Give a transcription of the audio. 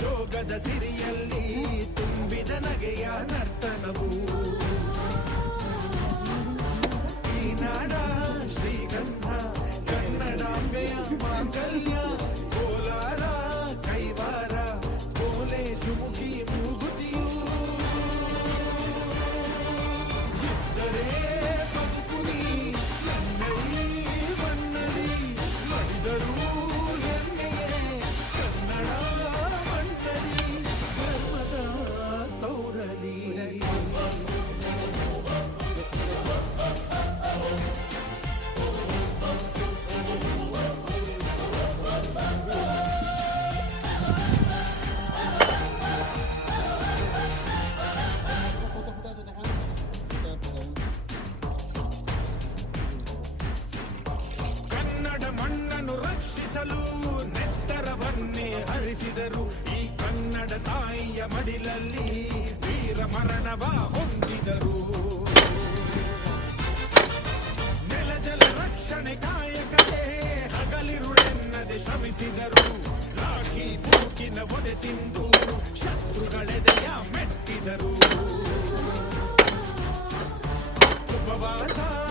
ಜೋಗದ ಸಿರಿಯಲ್ಲಿ ತುಂಬಿದ ನಗೆಯ ನರ್ತನವು ಈ ನಾಡ ಶ್ರೀಗಂಧ ಕನ್ನಡಾಂಬೆಯ ಮಾಂಗಲ್ಯ ಕೋಲಾರ ಕೈವಾರ ಕೋಲೆ ಜುಮುಕಿ ಮೂಗುತಿಯು ಚಿತ್ತರೇ ಬದುಕುನಿ ನನ್ನೈ ಮನ್ನಡಿ ಮಡಿದರು ಹೆಮ್ಮೆಯೇ ಕನ್ನಡ ಮನ್ನಡಿ ಧರ್ಮದ ತೌರಲಿ ಕನ್ನಡ ಮಣ್ಣನ್ನು ರಕ್ಷಿಸಲು ನೆತ್ತರವನ್ನೇ ಹರಿಸಿದರು ಈ ಕನ್ನಡ ತಾಯಿಯ ಮಡಿಲಲ್ಲಿ ವೀರ ಮರಣವ ಹೊಂದಿದರು ನೆಲಜಲ ರಕ್ಷಣೆ ಕಾಯಕತೆ ಹಗಲಿರುಳೆನ್ನದೆ ಶ್ರಮಿಸಿದರು ಲಾಠಿ ಬೂಕಿನ ಒದೆ ತಿಂದು